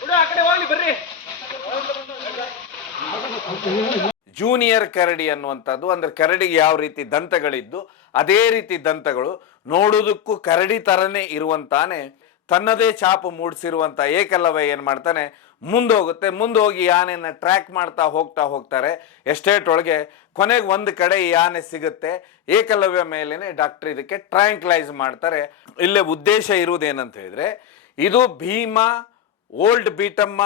ಬಿಡು ಆ ಕಡೆ ಹೋಗ್ಲಿ ಬರ್ರಿ. ಜೂನಿಯರ್ ಕರಡಿ ಅನ್ನುವಂಥದ್ದು, ಅಂದ್ರೆ ಕರಡಿಗೆ ಯಾವ ರೀತಿ ದಂತಗಳಿದ್ದು, ಅದೇ ರೀತಿ ದಂತಗಳು ನೋಡೋದಕ್ಕೂ ಕರಡಿ ತರನೇ ಇರುವಂತಾನೆ, ತನ್ನದೇ ಛಾಪು ಮೂಡಿಸಿರುವಂತ ಏಕಲವ್ಯ ಏನ್ ಮಾಡ್ತಾನೆ, ಮುಂದೋಗುತ್ತೆ. ಮುಂದೋಗಿ ಹೋಗಿ ಆನೆಯನ್ನ ಟ್ರ್ಯಾಕ್ ಮಾಡ್ತಾ ಹೋಗ್ತಾ ಹೋಗ್ತಾರೆ ಎಸ್ಟೇಟ್ ಒಳಗೆ ಕೊನೆಗೆ ಒಂದು ಕಡೆ ಆನೆ ಸಿಗುತ್ತೆ. ಏಕಲವ್ಯ ಮೇಲೇನೆ ಡಾಕ್ಟರ್ ಇದಕ್ಕೆ ಟ್ರ್ಯಾಂಕ್ಲೈಸ್ ಮಾಡ್ತಾರೆ. ಇಲ್ಲೇ ಉದ್ದೇಶ ಇರುವುದೇನಂತ ಹೇಳಿದ್ರೆ, ಇದು Bhima old Beetamma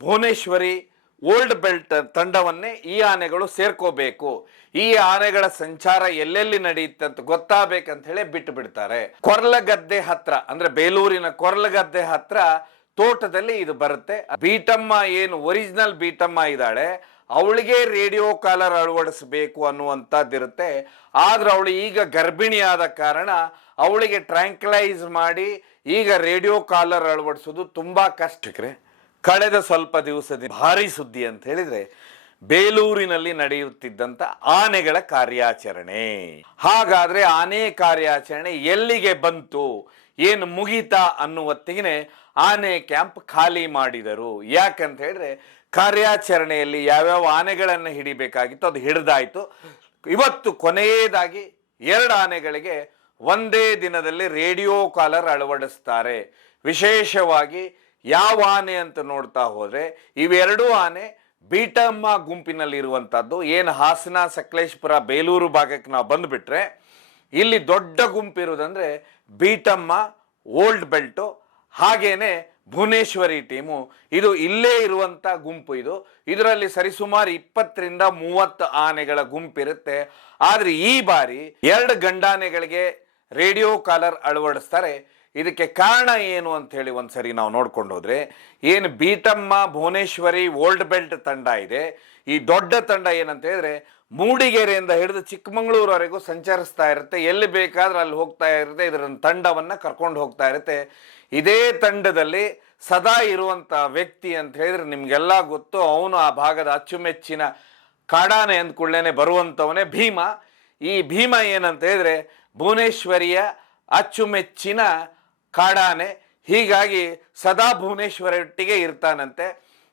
Bhuvaneshwari old belt ತಂಡವನ್ನೇ ಈ ಆನೆಗಳು ಸೇರ್ಕೋಬೇಕು. ಈ ಆನೆಗಳ ಸಂಚಾರ ಎಲ್ಲೆಲ್ಲಿ ನಡೆಯುತ್ತೆ ಅಂತ ಗೊತ್ತಾಗಬೇಕಂತ ಹೇಳಿ ಬಿಟ್ಟು ಬಿಡ್ತಾರೆ. ಕೊರ್ಲಗದ್ದೆ ಹತ್ರ, ಅಂದ್ರೆ ಬೇಲೂರಿನ ಕೊರ್ಲಗದ್ದೆ ಹತ್ರ ತೋಟದಲ್ಲಿ ಇದು ಬರುತ್ತೆ. ಬೀಟಮ್ಮ ಏನು ಒರಿಜಿನಲ್ ಬೀಟಮ್ಮ ಇದ್ದಾಳೆ, ಅವಳಿಗೆ ರೇಡಿಯೋ ಕಾಲರ್ ಅಳವಡಿಸಬೇಕು ಅನ್ನುವಂಥದ್ದಿರುತ್ತೆ. ಆದ್ರೆ ಅವಳು ಈಗ ಗರ್ಭಿಣಿಯಾದ ಕಾರಣ ಅವಳಿಗೆ ಟ್ರ್ಯಾಂಕ್ಲೈಸ್ ಮಾಡಿ ಈಗ ರೇಡಿಯೋ ಕಾಲರ್ ಅಳವಡಿಸೋದು ತುಂಬಾ ಕಷ್ಟಕ್ರೆ ಕಳೆದ ಸ್ವಲ್ಪ ದಿವಸದ ಭಾರಿ ಸುದ್ದಿ ಅಂತ ಹೇಳಿದ್ರೆ ಬೇಲೂರಿನಲ್ಲಿ ನಡೆಯುತ್ತಿದ್ದಂತ ಆನೆಗಳ ಕಾರ್ಯಾಚರಣೆ. ಹಾಗಾದ್ರೆ ಆನೆ ಕಾರ್ಯಾಚರಣೆ ಎಲ್ಲಿಗೆ ಬಂತು? ಏನು ಮುಗೀತಾ ಅನ್ನುವತ್ತಿಗೆ ಆನೆ ಕ್ಯಾಂಪ್ ಖಾಲಿ ಮಾಡಿದರು. ಯಾಕಂತ ಹೇಳಿದ್ರೆ ಕಾರ್ಯಾಚರಣೆಯಲ್ಲಿ ಯಾವ್ಯಾವ ಆನೆಗಳನ್ನು ಹಿಡಿಬೇಕಾಗಿತ್ತು ಅದು ಹಿಡಿದಾಯ್ತು. ಇವತ್ತು ಕೊನೆಯದಾಗಿ ಎರಡು ಆನೆಗಳಿಗೆ ಒಂದೇ ದಿನದಲ್ಲಿ ರೇಡಿಯೋ ಕಾಲರ್ ಅಳವಡಿಸ್ತಾರೆ. ವಿಶೇಷವಾಗಿ ಯಾವ ಆನೆ ಅಂತ ನೋಡ್ತಾ ಹೋದರೆ ಇವೆರಡೂ ಆನೆ ಬೀಟಮ್ಮ ಗುಂಪಿನಲ್ಲಿ ಇರುವಂತದ್ದು ಏನು ಹಾಸನ, ಸಕಲೇಶ್ಪುರ, ಬೇಲೂರು ಭಾಗಕ್ಕೆ ನಾವು ಬಂದುಬಿಟ್ರೆ ಇಲ್ಲಿ ದೊಡ್ಡ ಗುಂಪು ಇರುವುದಂದ್ರೆ ಬೀಟಮ್ಮ, ಓಲ್ಡ್ ಬೆಲ್ಟು, ಹಾಗೇನೆ ಭುವನೇಶ್ವರಿ ಟೀಮು. ಇದು ಇಲ್ಲೇ ಇರುವಂತ ಗುಂಪು ಇದು. ಇದರಲ್ಲಿ ಸರಿಸುಮಾರು ಇಪ್ಪತ್ತರಿಂದ ಮೂವತ್ತು ಆನೆಗಳ ಗುಂಪಿರುತ್ತೆ ಆದರೆ ಈ ಬಾರಿ ಎರಡು ಗಂಡಾನೆಗಳಿಗೆ ರೇಡಿಯೋ ಕಾಲರ್ ಅಳವಡಿಸ್ತಾರೆ. ಇದಕ್ಕೆ ಕಾರಣ ಏನು ಅಂತ ಹೇಳಿ ಒಂದ್ಸರಿ ನಾವು ನೋಡ್ಕೊಂಡು ಹೋದ್ರೆ, ಏನು ಬೀಟಮ್ಮ, ಭುವನೇಶ್ವರಿ ಓಲ್ಡ್ ಬೆಲ್ಟ್ ತಂಡ ಇದೆ. ಈ ದೊಡ್ಡ ತಂಡ ಏನಂತ ಹೇಳಿದ್ರೆ, ಮೂಡಿಗೆರೆಯಿಂದ ಹಿಡಿದು ಚಿಕ್ಕಮಗಳೂರವರೆಗೂ ಸಂಚರಿಸ್ತಾ ಇರುತ್ತೆ. ಎಲ್ಲಿ ಬೇಕಾದ್ರೆ ಅಲ್ಲಿ ಹೋಗ್ತಾ ಇರುತ್ತೆ. ಇದರ ತಂಡವನ್ನ ಕರ್ಕೊಂಡು ಹೋಗ್ತಾ ಇರುತ್ತೆ. ಇದೇ ತಂಡದಲ್ಲಿ ಸದಾ ಇರುವಂತ ವ್ಯಕ್ತಿ ಅಂತ ಹೇಳಿದ್ರೆ ನಿಮ್ಗೆಲ್ಲ ಗೊತ್ತು, ಅವನು ಆ ಭಾಗದ ಅಚ್ಚುಮೆಚ್ಚಿನ ಕಾಡಾನೆ ಅಂದ್ಕೊಳ್ಳೇನೆ ಬರುವಂತವನೇ ಭೀಮ. ಈ ಭೀಮ ಏನಂತ ಹೇಳಿದ್ರೆ, ಭುವನೇಶ್ವರಿಯ ಅಚ್ಚುಮೆಚ್ಚಿನ ಕಾಡಾನೆ ಹೀಗಾಗಿ ಸದಾ ಭುವನೇಶ್ವರೊಟ್ಟಿಗೆ ಇರ್ತಾನಂತೆ.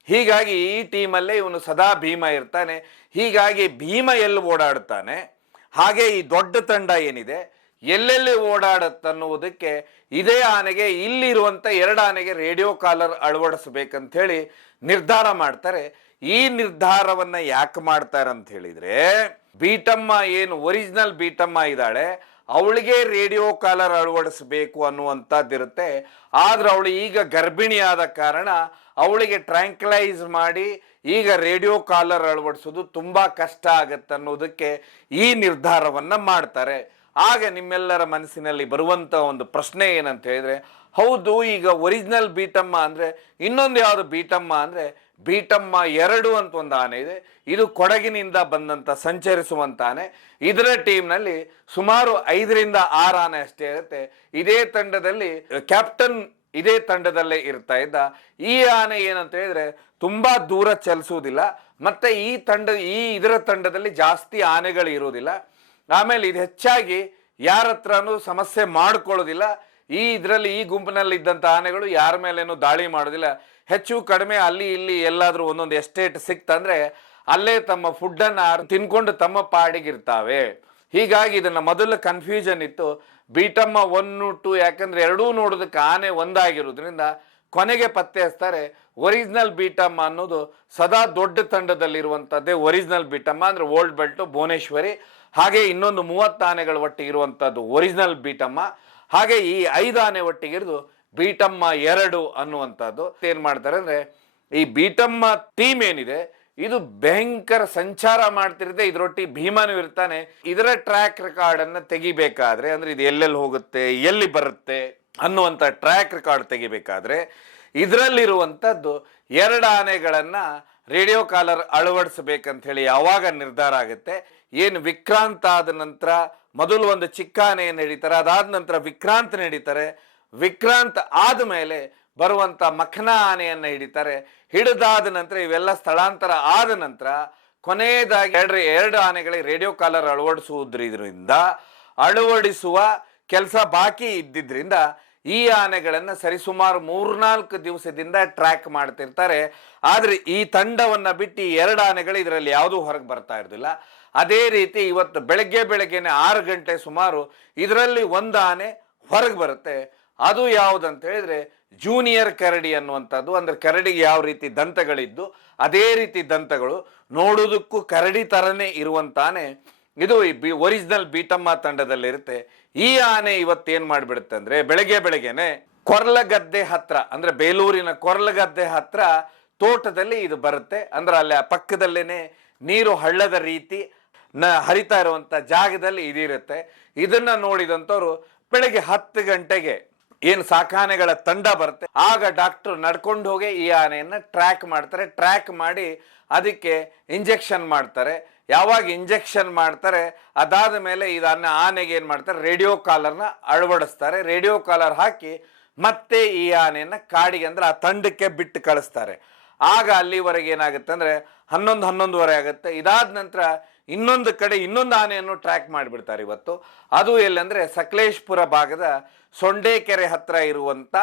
ಹೀಗಾಗಿ ಈ ಟೀಮಲ್ಲೇ ಇವನು ಸದಾ ಭೀಮ ಇರ್ತಾನೆ. ಹೀಗಾಗಿ ಭೀಮ ಎಲ್ಲಿ ಓಡಾಡ್ತಾನೆ? ಹಾಗೆ ಈ ದೊಡ್ಡ ತಂಡ ಏನಿದೆ? ಎಲ್ಲೆಲ್ಲಿ ಓಡಾಡುತ್ತನ್ನುವುದಕ್ಕೆ ಇದೇ ಆನೆಗೆ ಇಲ್ಲಿರುವಂಥ ಎರಡು ಆನೆಗೆ ರೇಡಿಯೋ ಕಾಲರ್ ಅಳವಡಿಸ್ಬೇಕಂಥೇಳಿ ನಿರ್ಧಾರ ಮಾಡ್ತಾರೆ. ಈ ನಿರ್ಧಾರವನ್ನು ಯಾಕೆ ಮಾಡ್ತಾರೆ ಅಂತ ಹೇಳಿದ್ರೆ ಬೀಟಮ್ಮ ಏನು ಒರಿಜಿನಲ್ ಬೀಟಮ್ಮ ಇದ್ದಾಳೆ. ಅವಳಿಗೆ ರೇಡಿಯೋ ಕಾಲರ್ ಅಳವಡಿಸಬೇಕು ಅನ್ನುವಂಥದ್ದಿರುತ್ತೆ. ಆದ್ರೆ ಅವಳು ಈಗ ಗರ್ಭಿಣಿಯಾದ ಕಾರಣ ಅವಳಿಗೆ ಟ್ರ್ಯಾಂಕ್ಲೈಸ್ ಮಾಡಿ ಈಗ ರೇಡಿಯೋ ಕಾಲರ್ ಅಳವಡಿಸೋದು ತುಂಬ ಕಷ್ಟ ಆಗತ್ತೆ ಅನ್ನೋದಕ್ಕೆ ಈ ನಿರ್ಧಾರವನ್ನು ಮಾಡ್ತಾರೆ. ಆಗ ನಿಮ್ಮೆಲ್ಲರ ಮನಸ್ಸಿನಲ್ಲಿ ಬರುವಂಥ ಒಂದು ಪ್ರಶ್ನೆ ಏನಂತ ಹೇಳಿದ್ರೆ, ಹೌದು ಈಗ ಒರಿಜಿನಲ್ ಬೀಟಮ್ಮ ಅಂದರೆ ಇನ್ನೊಂದು ಯಾವುದು ಬೀಟಮ್ಮ ಅಂದ್ರೆ ಬೀಟಮ್ಮ ಎರಡು ಅಂತ ಒಂದು ಆನೆ ಇದೆ. ಇದು ಕೊಡಗಿನಿಂದ ಬಂದಂತ ಸಂಚರಿಸುವಂತ ಆನೆ ಇದರ ಟೀಮ್ನಲ್ಲಿ ಸುಮಾರು ಐದರಿಂದ ಆರು ಆನೆ ಅಷ್ಟೇ ಇರುತ್ತೆ. ಇದೇ ತಂಡದಲ್ಲಿ, ಕ್ಯಾಪ್ಟನ್ ಇದೇ ತಂಡದಲ್ಲೇ ಇರ್ತಾ ಇದ್ದ. ಈ ಆನೆ ಏನಂತ ಹೇಳಿದ್ರೆ ತುಂಬಾ ದೂರ ಚಲಿಸುವುದಿಲ್ಲ. ಮತ್ತೆ ಈ ತಂಡ, ಈ ಇದರ ತಂಡದಲ್ಲಿ ಜಾಸ್ತಿ ಆನೆಗಳು ಇರುವುದಿಲ್ಲ. ಆಮೇಲೆ ಇದು ಹೆಚ್ಚಾಗಿ ಯಾರ ಹತ್ರನೂ ಸಮಸ್ಯೆ ಮಾಡ್ಕೊಳ್ಳೋದಿಲ್ಲ. ಈ ಇದರಲ್ಲಿ, ಈ ಗುಂಪಿನಲ್ಲಿ ಇದ್ದಂಥ ಆನೆಗಳು ಯಾರ ಮೇಲೇನು ದಾಳಿ ಮಾಡೋದಿಲ್ಲ. ಹೆಚ್ಚು ಕಡಿಮೆ ಅಲ್ಲಿ ಇಲ್ಲಿ ಎಲ್ಲಾದರೂ ಒಂದೊಂದು ಎಸ್ಟೇಟ್ ಸಿಕ್ತಂದ್ರೆ ಅಲ್ಲೇ ತಮ್ಮ ಫುಡ್ಡನ್ನು ತಿನ್ಕೊಂಡು ತಮ್ಮ ಪಾಡಿಗಿರ್ತಾವೆ. ಹೀಗಾಗಿ ಇದನ್ನು ಮೊದಲು ಕನ್ಫ್ಯೂಷನ್ ಇತ್ತು. ಬೀಟಮ್ಮ ಒನ್ ಟು ಯಾಕಂದರೆ ಎರಡೂ ನೋಡೋದಕ್ಕೆ ಆನೆ ಒಂದಾಗಿರೋದ್ರಿಂದ ಕೊನೆಗೆ ಪತ್ತೆ ಹಚ್ತಾರೆ ಒರಿಜಿನಲ್ ಬೀಟಮ್ಮ ಅನ್ನೋದು ಸದಾ ದೊಡ್ಡ ತಂಡದಲ್ಲಿರುವಂಥದ್ದೇ ಒರಿಜಿನಲ್ ಬೀಟಮ್ಮ ಅಂದರೆ ಓಲ್ಡ್ ಬೆಲ್ಟು ಭುವನೇಶ್ವರಿ. ಹಾಗೆ ಇನ್ನೊಂದು ಮೂವತ್ತು ಆನೆಗಳ ಒಟ್ಟಿಗೆ ಇರುವಂಥದ್ದು ಒರಿಜಿನಲ್ ಬೀಟಮ್ಮ. ಹಾಗೆ ಈ ಐದು ಆನೆ ಒಟ್ಟಿಗಿರಿದು ಬೀಟಮ್ಮ ಎರಡು ಅನ್ನುವಂಥದ್ದು. ಏನ್ ಮಾಡ್ತಾರೆ ಅಂದ್ರೆ, ಈ ಬೀಟಮ್ಮ ಟೀಮ್ ಏನಿದೆ, ಇದು ಭಯಂಕರ ಸಂಚಾರ ಮಾಡ್ತಿರುತ್ತೆ ಇದರೊಟ್ಟಿ ಭೀಮಾನು ಇರ್ತಾನೆ. ಇದರ ಟ್ರ್ಯಾಕ್ ರೆಕಾರ್ಡ್ ಅನ್ನ ತೆಗಿಬೇಕಾದ್ರೆ, ಅಂದ್ರೆ ಇದು ಎಲ್ಲೆಲ್ಲಿ ಹೋಗುತ್ತೆ, ಎಲ್ಲಿ ಬರುತ್ತೆ ಅನ್ನುವಂಥ ಟ್ರ್ಯಾಕ್ ರೆಕಾರ್ಡ್ ತೆಗಿಬೇಕಾದ್ರೆ, ಇದರಲ್ಲಿರುವಂಥದ್ದು ಎರಡು ಆನೆಗಳನ್ನ ರೇಡಿಯೋ ಕಾಲರ್ ಅಳವಡಿಸಬೇಕಂತ ಹೇಳಿ ಯಾವಾಗ ನಿರ್ಧಾರ ಆಗುತ್ತೆ, ಏನು ವಿಕ್ರಾಂತ ಆದ ನಂತರ ಮೊದಲು ಒಂದು ಚಿಕ್ಕ ಆನೆಯನ್ನು ಹಿಡಿತಾರೆ, ಅದಾದ ನಂತರ ವಿಕ್ರಾಂತ್ ಹಿಡಿತಾರೆ ವಿಕ್ರಾಂತ್ ಆದಮೇಲೆ ಬರುವಂತ ಮಖನ ಆನೆಯನ್ನು ಹಿಡಿತಾರೆ. ಹಿಡಿದಾದ ನಂತರ ಇವೆಲ್ಲ ಸ್ಥಳಾಂತರ ಆದ ನಂತರ ಕೊನೆಯದಾಗಿ ಎರಡು ಎರಡು ಆನೆಗಳಿಗೆ ರೇಡಿಯೋ ಕಾಲರ್ ಅಳವಡಿಸುವುದರಿಂದ, ಅಳವಡಿಸುವ ಕೆಲಸ ಬಾಕಿ ಇದ್ದಿದ್ದರಿಂದ ಈ ಆನೆಗಳನ್ನು ಸರಿಸುಮಾರು ಮೂರ್ನಾಲ್ಕು ದಿವಸದಿಂದ ಟ್ರ್ಯಾಕ್ ಮಾಡ್ತಿರ್ತಾರೆ. ಆದರೆ ಈ ತಂಡವನ್ನು ಬಿಟ್ಟು ಎರಡು ಆನೆಗಳು ಇದರಲ್ಲಿ ಯಾವುದೂ ಹೊರಗೆ ಬರ್ತಾ ಇರಲಿಲ್ಲ ಅದೇ ರೀತಿ ಇವತ್ತು ಬೆಳಗ್ಗೆ ಬೆಳಗ್ಗೆನೆ ಆರು ಗಂಟೆ ಸುಮಾರು ಇದರಲ್ಲಿ ಒಂದು ಆನೆ ಹೊರಗೆ ಬರುತ್ತೆ. ಅದು ಯಾವುದಂತ ಹೇಳಿದ್ರೆ ಜೂನಿಯರ್ ಕರಡಿ ಅನ್ನುವಂಥದ್ದು, ಅಂದ್ರೆ ಕರಡಿಗೆ ಯಾವ ರೀತಿ ದಂತಗಳಿದ್ದು, ಅದೇ ರೀತಿ ದಂತಗಳು ನೋಡೋದಕ್ಕೂ ಕರಡಿ ತರನೇ ಇರುವಂತಾನೆ ಇದು ಬಿ ಒರಿಜಿನಲ್ ಬೀಟಮ್ಮ ತಂಡದಲ್ಲಿರುತ್ತೆ. ಈ ಆನೆ ಇವತ್ತೇನ್ ಮಾಡಿಬಿಡುತ್ತೆ ಅಂದ್ರೆ ಬೆಳಗ್ಗೆ ಬೆಳಗ್ಗೆನೆ ಕೊರ್ಲಗದ್ದೆ ಹತ್ರ, ಅಂದ್ರೆ ಬೇಲೂರಿನ ಕೊರ್ಲಗದ್ದೆ ಹತ್ರ ತೋಟದಲ್ಲಿ ಇದು ಬರುತ್ತೆ. ಅಂದ್ರೆ ಅಲ್ಲಿ ಆ ಪಕ್ಕದಲ್ಲೇನೆ ನೀರು ಹಳ್ಳದ ರೀತಿ ನ ಹರಿತಾ ಇರುವಂತ ಜಾಗದಲ್ಲಿ ಇದಿರುತ್ತೆ. ಇದನ್ನ ನೋಡಿದಂಥವ್ರು ಬೆಳಗ್ಗೆ ಹತ್ತು ಗಂಟೆಗೆ ಏನು ಸಾಕಾನೆಗಳ ತಂಡ ಬರುತ್ತೆ. ಆಗ ಡಾಕ್ಟರ್ ನಡ್ಕೊಂಡು ಹೋಗಿ ಈ ಆನೆಯನ್ನು ಟ್ರ್ಯಾಕ್ ಮಾಡ್ತಾರೆ. ಟ್ರ್ಯಾಕ್ ಮಾಡಿ ಅದಕ್ಕೆ ಇಂಜೆಕ್ಷನ್ ಮಾಡ್ತಾರೆ. ಯಾವಾಗ ಇಂಜೆಕ್ಷನ್ ಮಾಡ್ತಾರೆ, ಅದಾದ ಮೇಲೆ ಇದನ್ನ ಆನೆಗೆ ಏನು ಮಾಡ್ತಾರೆ, ರೇಡಿಯೋ ಕಾಲರ್ನ ಅಳವಡಿಸ್ತಾರೆ. ರೇಡಿಯೋ ಕಾಲರ್ ಹಾಕಿ ಮತ್ತೆ ಈ ಆನೆಯನ್ನು ಕಾಡಿಗೆ ಅಂದ್ರೆ ಆ ತಂಡಕ್ಕೆ ಬಿಟ್ಟು ಕಳಿಸ್ತಾರೆ. ಆಗ ಅಲ್ಲಿವರೆಗೆ ಏನಾಗುತ್ತೆ ಅಂದರೆ ಹನ್ನೊಂದು ಹನ್ನೊಂದುವರೆ ಆಗುತ್ತೆ. ಇದಾದ ನಂತರ ಇನ್ನೊಂದು ಕಡೆ ಇನ್ನೊಂದು ಆನೆಯನ್ನು ಟ್ರ್ಯಾಕ್ ಮಾಡಿಬಿಡ್ತಾರೆ ಇವತ್ತು. ಅದು ಎಲ್ಲಂದ್ರೆ ಸಕಲೇಶ್ಪುರ ಭಾಗದ ಸೊಂಡೇಕೆರೆ ಹತ್ರ ಇರುವಂತ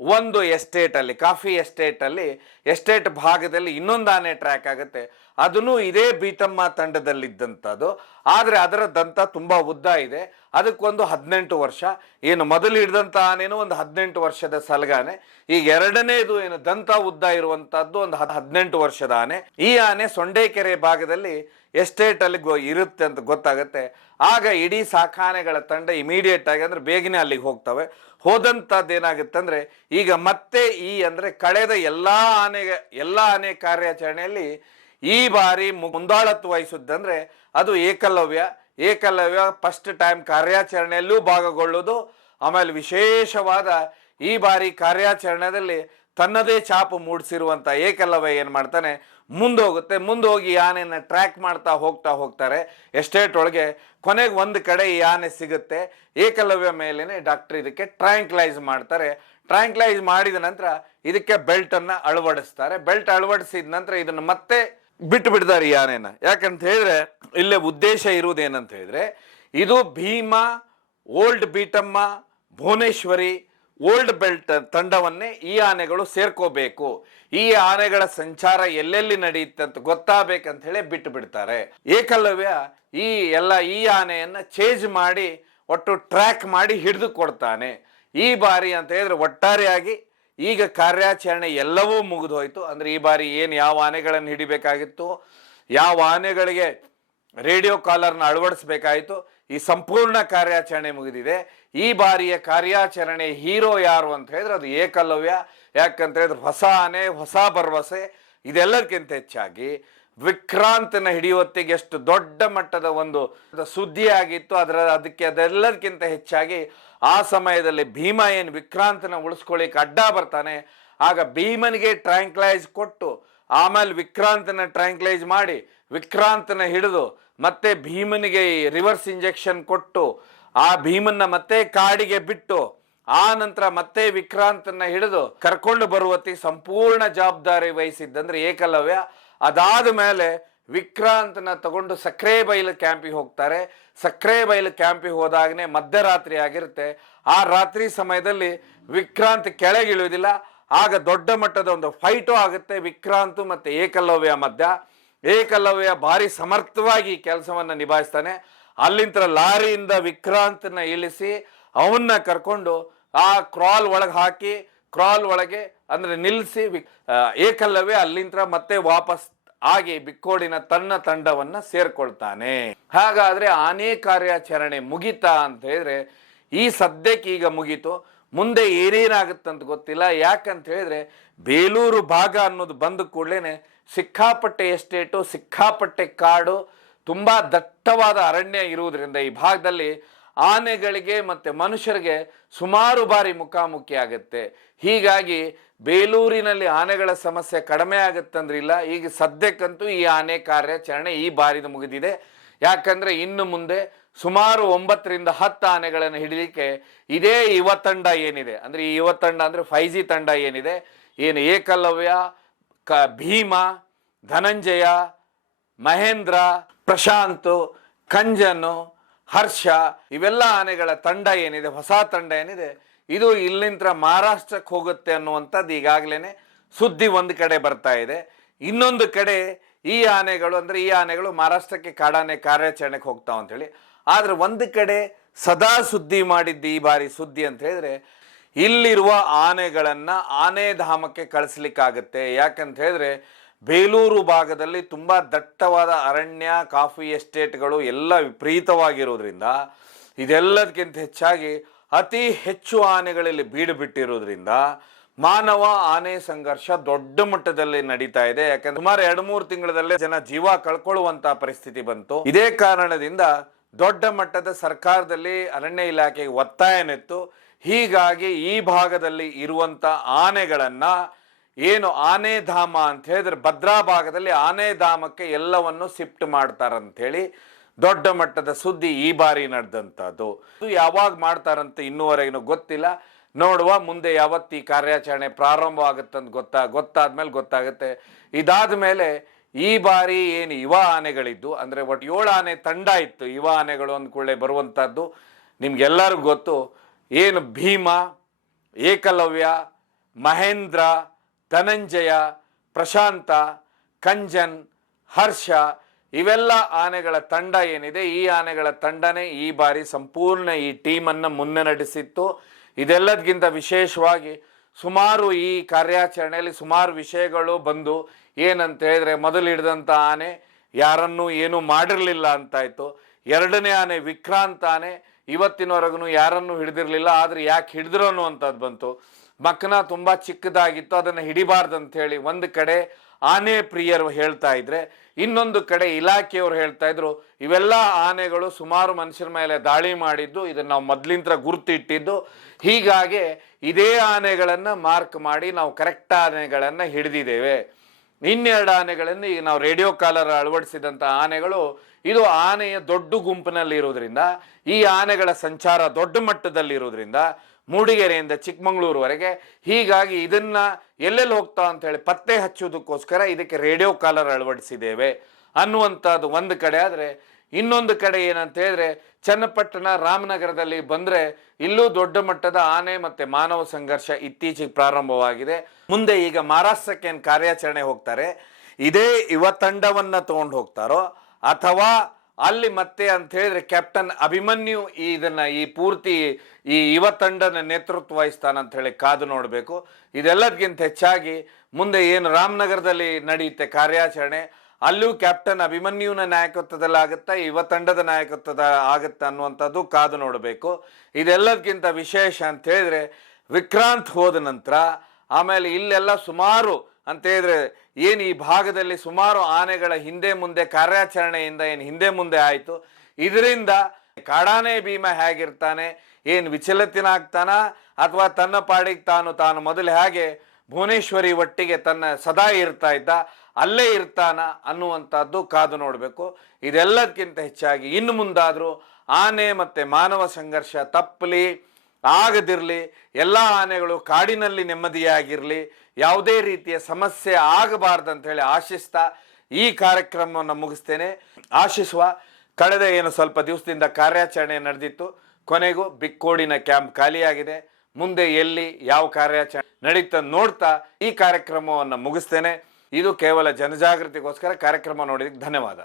ಒಂದು ಎಸ್ಟೇಟ್ ಅಲ್ಲಿ, ಕಾಫಿ ಎಸ್ಟೇಟ್ ಅಲ್ಲಿ ಎಸ್ಟೇಟ್ ಭಾಗದಲ್ಲಿ ಇನ್ನೊಂದು ಆನೆ ಟ್ರ್ಯಾಕ್ ಆಗುತ್ತೆ. ಅದನ್ನು ಇದೇ ಬೀತಮ್ಮ ತಂಡದಲ್ಲಿದ್ದಂಥದ್ದು. ಆದರೆ ಅದರ ದಂತ ತುಂಬಾ ಉದ್ದ ಇದೆ. ಅದಕ್ಕೊಂದು ಹದಿನೆಂಟು ವರ್ಷ. ಏನು ಮೊದಲು ಹಿಡಿದಂಥ ಆನೆನೂ ಒಂದು ಹದಿನೆಂಟು ವರ್ಷದ ಸಲಗಾನೆ. ಈಗ ಎರಡನೇದು ಏನು ದಂತ ಉದ್ದ ಇರುವಂಥದ್ದು ಒಂದು ಹದ್- ಹದಿನೆಂಟು ವರ್ಷದ ಆನೆ. ಈ ಆನೆ ಸೊಂಡೇಕೆರೆ ಭಾಗದಲ್ಲಿ ಎಸ್ಟೇಟ್ ಅಲ್ಲಿ ಗೊ- ಇರುತ್ತೆ ಅಂತ ಗೊತ್ತಾಗುತ್ತೆ. ಆಗ ಇಡೀ ಸಾಕಾನೆಗಳ ತಂಡ ಇಮಿಡಿಯೇಟ್ ಆಗಿ ಅಂದ್ರೆ ಬೇಗನೆ ಅಲ್ಲಿಗೆ ಹೋಗ್ತವೆ. ಹೋದಂಥದ್ದು ಏನಾಗುತ್ತೆ ಅಂದ್ರೆ, ಈಗ ಮತ್ತೆ ಈ ಅಂದ್ರೆ ಕಳೆದ ಎಲ್ಲಾ ಆನೆಗೆ ಎಲ್ಲಾ ಆನೆ ಕಾರ್ಯಾಚರಣೆಯಲ್ಲಿ ಈ ಬಾರಿ ಮುಂದಾಳತ್ವ ವಹಿಸುದಂದ್ರೆ ಅದು ಏಕಲವ್ಯ. ಏಕಲವ್ಯ ಫಸ್ಟ್ ಟೈಮ್ ಕಾರ್ಯಾಚರಣೆಯಲ್ಲೂ ಭಾಗಗೊಳ್ಳುವುದು. ಆಮೇಲೆ ವಿಶೇಷವಾದ ಈ ಬಾರಿ ಕಾರ್ಯಾಚರಣೆಯಲ್ಲಿ ತನ್ನದೇ ಛಾಪು ಮೂಡಿಸಿರುವಂತ ಏಕಲವ್ಯ ಏನು ಮಾಡ್ತಾನೆ? ಮುಂದೋಗುತ್ತೆ. ಮುಂದೋಗಿ ಹೋಗಿ ಆನೆಯನ್ನ ಟ್ರ್ಯಾಕ್ ಮಾಡ್ತಾ ಹೋಗ್ತಾ ಹೋಗ್ತಾರೆ. ಎಸ್ಟೇಟ್ ಒಳಗೆ ಕೊನೆಗೆ ಒಂದು ಕಡೆ ಈ ಆನೆ ಸಿಗುತ್ತೆ. ಏಕಲವ್ಯ ಮೇಲೇ ಡಾಕ್ಟರ್ ಇದಕ್ಕೆ ಟ್ರ್ಯಾಂಕ್ಲೈಸ್ ಮಾಡ್ತಾರೆ. ಟ್ರ್ಯಾಂಕ್ಲೈಸ್ ಮಾಡಿದ ನಂತರ ಇದಕ್ಕೆ ಬೆಲ್ಟನ್ನು ಅಳವಡಿಸ್ತಾರೆ. ಬೆಲ್ಟ್ ಅಳವಡಿಸಿದ ನಂತರ ಇದನ್ನು ಮತ್ತೆ ಬಿಟ್ಟು ಬಿಡ್ತಾರೆ ಈ ಆನೆನ ಯಾಕಂತ ಹೇಳಿದ್ರೆ ಇಲ್ಲೇ ಉದ್ದೇಶ ಇರುವುದೇನಂತ ಹೇಳಿದ್ರೆ ಇದು Bhima old Beetamma Bhuvaneshwari old belt ತಂಡವನ್ನೇ ಈ ಆನೆಗಳು ಸೇರ್ಕೋಬೇಕು. ಈ ಆನೆಗಳ ಸಂಚಾರ ಎಲ್ಲೆಲ್ಲಿ ನಡೆಯುತ್ತೆ ಅಂತ ಗೊತ್ತಾಗಬೇಕಂತ ಹೇಳಿ ಬಿಟ್ಟು ಬಿಡ್ತಾರೆ. ಏಕಲವ್ಯ, ಈ ಎಲ್ಲ ಈ ಆನೆಯನ್ನು ಚೇಂಜ್ ಮಾಡಿ, ಒಟ್ಟು ಟ್ರ್ಯಾಕ್ ಮಾಡಿ ಹಿಡಿದು ಕೊಡ್ತಾನೆ. ಈ ಬಾರಿ ಅಂತ ಹೇಳಿದ್ರೆ ಒಟ್ಟಾರೆಯಾಗಿ ಈಗ ಕಾರ್ಯಾಚರಣೆ ಎಲ್ಲವೂ ಮುಗಿದು ಹೋಯಿತು ಅಂದರೆ ಈ ಬಾರಿ ಏನು ಯಾವ ಆನೆಗಳನ್ನು ಹಿಡಿಬೇಕಾಗಿತ್ತು? ಯಾವ ಆನೆಗಳಿಗೆ ರೇಡಿಯೋ ಕಾಲರ್ನ ಅಳವಡಿಸಬೇಕಾಯಿತು? ಈ ಸಂಪೂರ್ಣ ಕಾರ್ಯಾಚರಣೆ ಮುಗಿದಿದೆ. ಈ ಬಾರಿಯ ಕಾರ್ಯಾಚರಣೆ ಹೀರೋ ಯಾರು ಅಂತ ಹೇಳಿದ್ರೆ ಅದು ಏಕಲವ್ಯ. ಯಾಕಂತ ಹೇಳಿದ್ರೆ ಹೊಸ ಆನೆ ಹೊಸ ಭರವಸೆ. ಇದೆಲ್ಲದಕ್ಕಿಂತ ಹೆಚ್ಚಾಗಿ ವಿಕ್ರಾಂತನ ಹಿಡಿಯುವತ್ತಿಗೆ ಎಷ್ಟು ದೊಡ್ಡ ಮಟ್ಟದ ಒಂದು ಸುದ್ದಿ ಆಗಿತ್ತು ಅದರ ಅದಕ್ಕೆ ಅದೆಲ್ಲದಕ್ಕಿಂತ ಹೆಚ್ಚಾಗಿ ಆ ಸಮಯದಲ್ಲಿ ಭೀಮ ಏನು ವಿಕ್ರಾಂತನ ಉಳಿಸ್ಕೊಳ್ಳಿಕ್ಕೆ ಅಡ್ಡ ಬರ್ತಾನೆ. ಆಗ ಭೀಮನಿಗೆ ಟ್ರ್ಯಾಂಕ್ಲೈಸ್ ಕೊಟ್ಟು, ಆಮೇಲೆ ವಿಕ್ರಾಂತನ ಟ್ರ್ಯಾಂಕ್ಲೈಸ್ ಮಾಡಿ, ವಿಕ್ರಾಂತನ ಹಿಡಿದು ಮತ್ತೆ ಭೀಮನಿಗೆ ರಿವರ್ಸ್ ಇಂಜೆಕ್ಷನ್ ಕೊಟ್ಟು, ಆ ಭೀಮನ್ನ ಮತ್ತೆ ಕಾಡಿಗೆ ಬಿಟ್ಟು, ಆ ನಂತರ ಮತ್ತೆ ವಿಕ್ರಾಂತನ್ನ ಹಿಡಿದು ಕರ್ಕೊಂಡು ಬರುವತಿ ಸಂಪೂರ್ಣ ಜವಾಬ್ದಾರಿ ವಹಿಸಿದ್ದಂದ್ರೆ ಏಕಲವ್ಯ. ಅದಾದ ಮೇಲೆ ವಿಕ್ರಾಂತನ ತಗೊಂಡು ಸಕ್ರೆ ಬೈಲು ಕ್ಯಾಂಪಿಗೆ ಹೋಗ್ತಾರೆ. ಸಕ್ರೆ ಬೈಲು ಕ್ಯಾಂಪಿಗೆ ಹೋದಾಗನೇ ಮಧ್ಯರಾತ್ರಿ ಆಗಿರುತ್ತೆ. ಆ ರಾತ್ರಿ ಸಮಯದಲ್ಲಿ ವಿಕ್ರಾಂತ್ ಕೆಳಗಿಳಿಯುವುದಿಲ್ಲ. ಆಗ ದೊಡ್ಡ ಮಟ್ಟದ ಒಂದು ಫೈಟು ಆಗುತ್ತೆ ವಿಕ್ರಾಂತು ಮತ್ತೆ ಏಕಲವ್ಯ ಮಧ್ಯ. ಏಕಲವ್ಯ ಭಾರಿ ಸಮರ್ಥವಾಗಿ ಕೆಲಸವನ್ನು ನಿಭಾಯಿಸ್ತಾನೆ. ಅಲ್ಲಿಂದ ಲಾರಿಯಿಂದ ವಿಕ್ರಾಂತನ ಇಳಿಸಿ ಅವನ್ನ ಕರ್ಕೊಂಡು ಆ ಕ್ರಾಲ್ ಒಳಗೆ ಹಾಕಿ, ಕ್ರಾಲ್ ಒಳಗೆ ಅಂದ್ರೆ ನಿಲ್ಲಿಸಿ ಏಕಲವ್ಯ ಅಲ್ಲಿಂತ ಮತ್ತೆ ವಾಪಸ್ ಆಗಿ ಬಿಕ್ಕೋಡಿನ ತನ್ನ ತಂಡವನ್ನ ಸೇರ್ಕೊಳ್ತಾನೆ. ಹಾಗಾದ್ರೆ ಆನೆ ಕಾರ್ಯಾಚರಣೆ ಮುಗಿತಾ ಅಂತ ಹೇಳಿದ್ರೆ, ಈ ಸದ್ಯಕ್ಕೆ ಈಗ ಮುಗೀತು. ಮುಂದೆ ಏನೇನಾಗುತ್ತಂತ ಗೊತ್ತಿಲ್ಲ. ಯಾಕಂತ ಹೇಳಿದ್ರೆ, ಬೇಲೂರು ಭಾಗ ಅನ್ನೋದು ಬಂದ ಕೂಡಲೇ ಸಿಕ್ಕಾಪಟ್ಟೆ ಎಸ್ಟೇಟು, ಸಿಕ್ಕಾಪಟ್ಟೆ ಕಾಡು, ತುಂಬ ದಟ್ಟವಾದ ಅರಣ್ಯ ಇರುವುದರಿಂದ ಈ ಭಾಗದಲ್ಲಿ ಆನೆಗಳಿಗೆ ಮತ್ತು ಮನುಷ್ಯರಿಗೆ ಸುಮಾರು ಬಾರಿ ಮುಖಾಮುಖಿ ಆಗುತ್ತೆ ಹೀಗಾಗಿ ಬೇಲೂರಿನಲ್ಲಿ ಆನೆಗಳ ಸಮಸ್ಯೆ ಕಡಿಮೆ ಆಗುತ್ತಂದ್ರಿಲ್ಲ. ಈಗ ಸದ್ಯಕ್ಕಂತೂ ಈ ಆನೆ ಕಾರ್ಯಾಚರಣೆ ಈ ಬಾರಿದು ಮುಗಿದಿದೆ. ಯಾಕಂದರೆ ಇನ್ನು ಮುಂದೆ ಸುಮಾರು ಒಂಬತ್ತರಿಂದ ಹತ್ತು ಆನೆಗಳನ್ನು ಹಿಡಿಲಿಕ್ಕೆ ಇದೇ ಯುವ ತಂಡ ಏನಿದೆ. ಅಂದರೆ ಈ ಯುವ ತಂಡ ಅಂದರೆ ಫೈ ಜಿ ತಂಡ ಏನಿದೆ. ಏನು ಏಕಲವ್ಯ ಕ ಭೀಮ, ಧನಂಜಯ, ಮಹೇಂದ್ರ, ಪ್ರಶಾಂತ್, ಕಂಜನು, ಹರ್ಷ ಇವೆಲ್ಲ ಆನೆಗಳ ತಂಡ ಏನಿದೆ, ಹೊಸ ತಂಡ ಏನಿದೆ, ಇದು ಇಲ್ಲಿಂದ ಮಹಾರಾಷ್ಟ್ರಕ್ಕೆ ಹೋಗುತ್ತೆ ಅನ್ನುವಂಥದ್ದು ಈಗಾಗಲೇ ಸುದ್ದಿ ಒಂದು ಕಡೆ ಬರ್ತಾ ಇದೆ. ಇನ್ನೊಂದು ಕಡೆ ಈ ಆನೆಗಳು, ಅಂದರೆ ಈ ಆನೆಗಳು ಮಹಾರಾಷ್ಟ್ರಕ್ಕೆ ಕಾಡಾನೆ ಕಾರ್ಯಾಚರಣೆಗೆ ಹೋಗ್ತಾವೆ ಅಂತೇಳಿ ಆದ್ರೆ ಒಂದು ಕಡೆ ಸದಾ ಸುದ್ದಿ ಮಾಡಿದ್ದು ಈ ಬಾರಿ ಸುದ್ದಿ ಅಂತ ಹೇಳಿದ್ರೆ ಇಲ್ಲಿರುವ ಆನೆಗಳನ್ನು ಆನೆ ಧಾಮಕ್ಕೆ ಕಳಿಸ್ಲಿಕ್ಕಾಗತ್ತೆ. ಯಾಕಂತ ಹೇಳಿದ್ರೆ ಬೇಲೂರು ಭಾಗದಲ್ಲಿ ತುಂಬ ದಟ್ಟವಾದ ಅರಣ್ಯ, ಕಾಫಿ ಎಸ್ಟೇಟ್ಗಳು ಎಲ್ಲ ವಿಪರೀತವಾಗಿರೋದ್ರಿಂದ ಇದೆಲ್ಲದಕ್ಕಿಂತ ಹೆಚ್ಚಾಗಿ ಅತಿ ಹೆಚ್ಚು ಆನೆಗಳಲ್ಲಿ ಬೀಡು ಬಿಟ್ಟಿರೋದ್ರಿಂದ ಮಾನವ ಆನೆ ಸಂಘರ್ಷ ದೊಡ್ಡ ಮಟ್ಟದಲ್ಲಿ ನಡೀತಾ ಇದೆ. ಯಾಕಂದ್ರೆ ಸುಮಾರು ಎರಡು ಮೂರು ತಿಂಗಳದಲ್ಲೇ ಜನ ಜೀವ ಕಳ್ಕೊಳ್ಳುವಂತ ಪರಿಸ್ಥಿತಿ ಬಂತು. ಇದೇ ಕಾರಣದಿಂದ ದೊಡ್ಡ ಮಟ್ಟದ ಸರ್ಕಾರದಲ್ಲಿ ಅರಣ್ಯ ಇಲಾಖೆಗೆ ಒತ್ತಾಯನಿತ್ತು. ಹೀಗಾಗಿ ಈ ಭಾಗದಲ್ಲಿ ಇರುವಂತ ಆನೆಗಳನ್ನ ಏನು ಆನೆ ಧಾಮ ಅಂತ ಹೇಳಿದ್ರೆ ಭದ್ರಾ ಭಾಗದಲ್ಲಿ ಆನೆ ಧಾಮಕ್ಕೆ ಎಲ್ಲವನ್ನು ಶಿಫ್ಟ್ ಮಾಡ್ತಾರಂತೇಳಿ ದೊಡ್ಡ ಮಟ್ಟದ ಸುದ್ದಿ ಈ ಬಾರಿ ನಡೆದಂಥದ್ದು ಇದು ಯಾವಾಗ ಮಾಡ್ತಾರಂತ ಇನ್ನೂವರೆಗೂ ಗೊತ್ತಿಲ್ಲ. ನೋಡುವ ಮುಂದೆ ಯಾವತ್ತು ಈ ಕಾರ್ಯಾಚರಣೆ ಪ್ರಾರಂಭ ಆಗುತ್ತಂತ ಗೊತ್ತಾ ಮೇಲೆ ಗೊತ್ತಾಗುತ್ತೆ. ಇದಾದ ಮೇಲೆ ಈ ಬಾರಿ ಏನು ಯುವ ಆನೆಗಳಿದ್ದು, ಅಂದ್ರೆ ಒಟ್ಟು ಏಳು ಆನೆ ತಂಡ ಇತ್ತು. ಯುವ ಆನೆಗಳು ಅಂದ್ಕೊಳ್ಳೆ ಬರುವಂಥದ್ದು ನಿಮ್ಗೆಲ್ಲರಿಗೂ ಗೊತ್ತು. ಏನು ಭೀಮ, ಏಕಲವ್ಯ, ಮಹೇಂದ್ರ, ಧನಂಜಯ, ಪ್ರಶಾಂತ, ಕಂಜನ್, ಹರ್ಷ, ಇವೆಲ್ಲ ಆನೆಗಳ ತಂಡ ಏನಿದೆ? ಈ ಆನೆಗಳ ತಂಡನೇ ಈ ಬಾರಿ ಸಂಪೂರ್ಣ ಈ ಟೀಮನ್ನು ಮುನ್ನೆ ನಡೆಸಿತ್ತು ಇದೆಲ್ಲದಕ್ಕಿಂತ ವಿಶೇಷವಾಗಿ ಸುಮಾರು ಈ ಕಾರ್ಯಾಚರಣೆಯಲ್ಲಿ ಸುಮಾರು ವಿಷಯಗಳು ಬಂದು ಏನಂತ ಹೇಳಿದ್ರೆ ಮೊದಲು ಹಿಡಿದಂಥ ಆನೆ ಯಾರನ್ನೂ ಏನೂ ಮಾಡಿರಲಿಲ್ಲ ಅಂತಾಯ್ತು. ಎರಡನೇ ಆನೆ ವಿಕ್ರಾಂತ ಆನೆ ಇವತ್ತಿನವರೆಗೂ ಯಾರನ್ನು ಹಿಡಿದಿರಲಿಲ್ಲ, ಆದರೆ ಯಾಕೆ ಹಿಡಿದ್ರು ಅನ್ನುವಂಥದ್ದು ಬಂತು. ಮಕ್ಕನ ತುಂಬ ಚಿಕ್ಕದಾಗಿತ್ತು, ಅದನ್ನು ಹಿಡಿಬಾರ್ದು ಅಂತ ಹೇಳಿ ಒಂದು ಕಡೆ ಆನೆ ಪ್ರಿಯರು ಹೇಳ್ತಾ ಇದ್ರೆ, ಇನ್ನೊಂದು ಕಡೆ ಇಲಾಖೆಯವರು ಹೇಳ್ತಾ ಇದ್ರು, ಇವೆಲ್ಲ ಆನೆಗಳು ಸುಮಾರು ಮನುಷ್ಯರ ಮೇಲೆ ದಾಳಿ ಮಾಡಿದ್ದು, ಇದನ್ನು ನಾವು ಮೊದಲಿಂದ ಗುರುತಿಟ್ಟಿದ್ದು. ಹೀಗಾಗಿ ಇದೇ ಆನೆಗಳನ್ನು ಮಾರ್ಕ್ ಮಾಡಿ ನಾವು ಕರೆಕ್ಟ್ ಆನೆಗಳನ್ನು ಹಿಡಿದಿದ್ದೇವೆ. ಇನ್ನೆರಡು ಆನೆಗಳನ್ನು ಈಗ ನಾವು ರೇಡಿಯೋ ಕಾಲರ್ ಅಳವಡಿಸಿದಂಥ ಆನೆಗಳು, ಇದು ಆನೆಯ ದೊಡ್ಡ ಗುಂಪಿನಲ್ಲಿ ಇರುವುದರಿಂದ, ಈ ಆನೆಗಳ ಸಂಚಾರ ದೊಡ್ಡ ಮಟ್ಟದಲ್ಲಿ ಇರುವುದರಿಂದ ಮೂಡಿಗೆರೆಯಿಂದ ಚಿಕ್ಕಮಗಳೂರುವರೆಗೆ ಹೀಗಾಗಿ ಇದನ್ನ ಎಲ್ಲೆಲ್ಲಿ ಹೋಗ್ತಾ ಅಂತ ಹೇಳಿ ಪತ್ತೆ ಹಚ್ಚುವುದಕ್ಕೋಸ್ಕರ ಇದಕ್ಕೆ ರೇಡಿಯೋ ಕಾಲರ್ ಅಳವಡಿಸಿದ್ದೇವೆ ಅನ್ನುವಂಥದ್ದು ಒಂದು ಕಡೆ. ಆದರೆ ಇನ್ನೊಂದು ಕಡೆ ಏನಂತ ಹೇಳಿದ್ರೆ ಚನ್ನಪಟ್ಟಣ ರಾಮನಗರದಲ್ಲಿ ಬಂದ್ರೆ ಇಲ್ಲೂ ದೊಡ್ಡ ಮಟ್ಟದ ಆನೆ ಮತ್ತೆ ಮಾನವ ಸಂಘರ್ಷ ಇತ್ತೀಚೆಗೆ ಪ್ರಾರಂಭವಾಗಿದೆ. ಮುಂದೆ ಈಗ ಮಹಾರಾಷ್ಟ್ರಕ್ಕೆ ಏನು ಕಾರ್ಯಾಚರಣೆ ಹೋಗ್ತಾರೆ? ಇದೇ ಯುವ ತಂಡವನ್ನು ತಗೊಂಡು ಹೋಗ್ತಾರೋ? ಅಥವಾ ಅಲ್ಲಿ ಮತ್ತೆ ಅಂತ ಹೇಳಿದ್ರೆ ಕ್ಯಾಪ್ಟನ್ ಅಭಿಮನ್ಯು ಈ ಇದನ್ನ, ಈ ಪೂರ್ತಿ ಈ ಯುವ ತಂಡನ ನೇತೃತ್ವ ವಹಿಸ್ತಾನ ಅಂತ ಹೇಳಿ ಕಾದು ನೋಡಬೇಕು. ಇದೆಲ್ಲದಕ್ಕಿಂತ ಹೆಚ್ಚಾಗಿ ಮುಂದೆ ಏನು ರಾಮನಗರದಲ್ಲಿ ನಡೆಯುತ್ತೆ ಕಾರ್ಯಾಚರಣೆ ಅಲ್ಲೂ ಕ್ಯಾಪ್ಟನ್ ಅಭಿಮನ್ಯುವಿನ ನಾಯಕತ್ವದಲ್ಲಿ ಆಗುತ್ತಾ ಯುವ ತಂಡದ ನಾಯಕತ್ವದ ಆಗುತ್ತಾ ಅನ್ನುವಂಥದ್ದು ಕಾದು ನೋಡಬೇಕು. ಇದೆಲ್ಲದಕ್ಕಿಂತ ವಿಶೇಷ ಅಂತ ಹೇಳಿದ್ರೆ ವಿಕ್ರಾಂತ್ ಹೋದ ನಂತರ ಆಮೇಲೆ ಇಲ್ಲೆಲ್ಲ ಸುಮಾರು ಅಂತ ಹೇಳಿದ್ರೆ ಏನು ಈ ಭಾಗದಲ್ಲಿ ಸುಮಾರು ಆನೆಗಳ ಹಿಂದೆ ಮುಂದೆ ಕಾರ್ಯಾಚರಣೆಯಿಂದ ಏನು ಹಿಂದೆ ಮುಂದೆ ಆಯಿತು. ಇದರಿಂದ ಕಾಡಾನೆ ಭೀಮ ಹೇಗಿರ್ತಾನೆ, ಏನು ವಿಚಲಿತನಾಗ್ತಾನ ಅಥವಾ ತನ್ನ ಪಾಡಿಗೆ ತಾನು ತಾನು ಮೊದಲು ಹೇಗೆ ಭುವನೇಶ್ವರಿ ಒಟ್ಟಿಗೆ ತನ್ನ ಸದಾ ಇರ್ತಾ ಇದ್ದ, ಅಲ್ಲೇ ಇರ್ತಾನ ಅನ್ನುವಂಥದ್ದು ಕಾದು ನೋಡಬೇಕು. ಇದೆಲ್ಲದಕ್ಕಿಂತ ಹೆಚ್ಚಾಗಿ ಇನ್ನು ಮುಂದಾದರೂ ಆನೆ ಮತ್ತು ಮಾನವ ಸಂಘರ್ಷ ತಪ್ಪಲಿ, ಆಗದಿರಲಿ, ಎಲ್ಲ ಆನೆಗಳು ಕಾಡಿನಲ್ಲಿ ನೆಮ್ಮದಿಯಾಗಿರಲಿ, ಯಾವುದೇ ರೀತಿಯ ಸಮಸ್ಯೆ ಆಗಬಾರ್ದು ಹೇಳಿ ಆಶಿಸ್ತಾ ಈ ಕಾರ್ಯಕ್ರಮವನ್ನು ಮುಗಿಸ್ತೇನೆ. ಆಶಿಸುವ, ಕಳೆದ ಏನು ಸ್ವಲ್ಪ ದಿವಸದಿಂದ ಕಾರ್ಯಾಚರಣೆ ನಡೆದಿತ್ತು. ಕೊನೆಗೂ ಬಿಕ್ಕೋಡಿನ ಕ್ಯಾಂಪ್ ಖಾಲಿಯಾಗಿದೆ. ಮುಂದೆ ಎಲ್ಲಿ ಯಾವ ಕಾರ್ಯಾಚರಣೆ ನಡೀತಾ ನೋಡ್ತಾ ಈ ಕಾರ್ಯಕ್ರಮವನ್ನು ಮುಗಿಸ್ತೇನೆ. ಇದು ಕೇವಲ ಜನಜಾಗೃತಿಗೋಸ್ಕರ ಕಾರ್ಯಕ್ರಮ ನೋಡಿದಕ್ಕೆ ಧನ್ಯವಾದ.